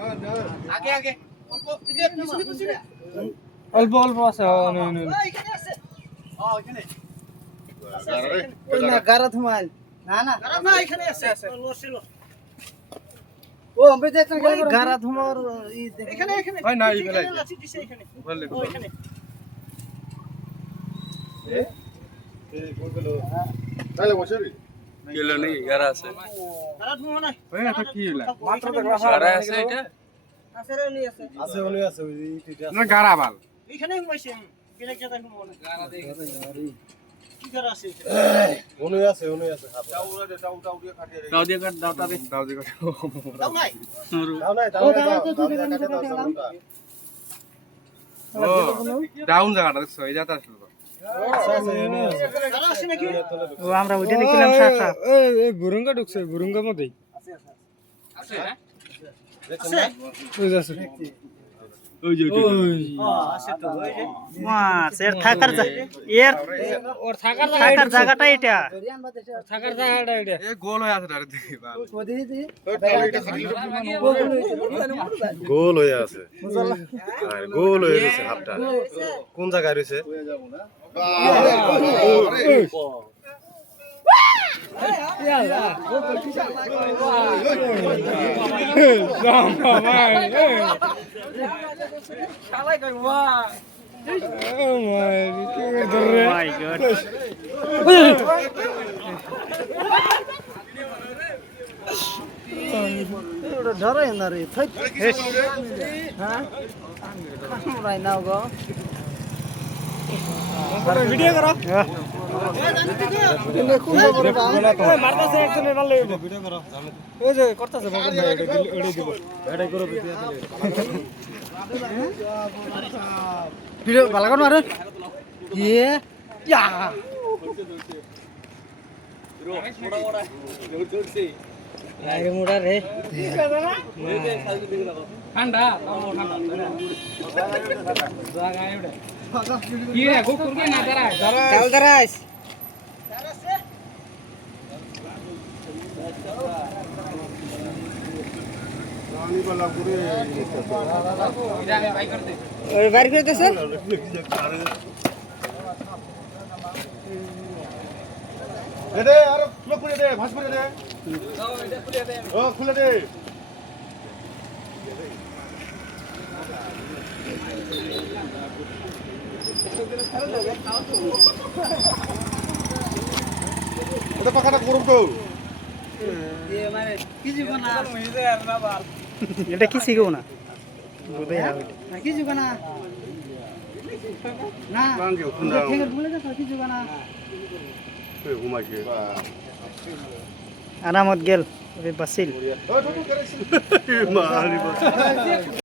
আগে আগে অল্প অল্প অল্প আছে এখানে আছে এখানে ওই না গারা থমাল না না না এখানে আছে লসিল ও আমি দেখতাম গারা থমার এখানে এখানে হয় না এই বেলায় লাচি দিছে এখানে বললে ও এখানে তাহলে বসে রে কিলো নেই গারা আছে তারা ধুমো না ওই এটা কি হলো মাত্র গারা আছে এটা আছে রে নি আছে আছে উনি আছে ওই না গারাবাল এখানে ঘুমাইছে বিরাট জায়গা ঘুমাবো না কি করা আছে উনি আছে দাও দিয়ে কাট দাও তারে দাও দিকে দাও নাই দাও নাই দাও ও ডাউন জায়গাটা দেখছো এই জায়গাটা আসলো তারা আছে নাকি ও আমরা ওইটা দেখলাম সাসা এই বুরুঙ্গা ঢুকছে বুরুঙ্গা মধ্যেই আছে আছে ওই আছে ওই যে আছে তো ওই যে মাছ এর থাকার এর ওর থাকার জায়গাটা এটা থাকার জায়গাটা এটা এ গোল হয়ে আছে ডাইরেক্ট দেখি বাবা গোল হয়ে আছে আর গোল হয়ে গেছে হাফটা কোন জায়গায় রয়েছে শালাই কই ওয়া মাই গড ধরে না রে হ্যাঁ রাই নাও গো ভিডিও করো মারতাছে একজনে ভালো হইব ভিডিও করো ওই যে করতেছে বগন ভাই এটা দিব এটাই করো ভিডিও ভালো করে মারে ইয়ে ইয়া মোড়া মোড়া দৌড়ছি আরে মোড়া রে ঠান্ডা জায়গা এডে কি রে গোকুর কে না দাঁড়া কাল দাঁড়াইস ইরা ভাই করতে ওই বাইর করতেছে দে আর খুলে খুলে দে ভাঁজ করে দে দাও এটা খুলে দে ও খুলে দে এটা পাখাটা করুন তো এটা কি শিখো না বোধই হবে কি শিখো না না ঠিক আছে বলে দেখো কি শিখো না ঘুমাইছে আরামত গেল বাসিল ও তো করে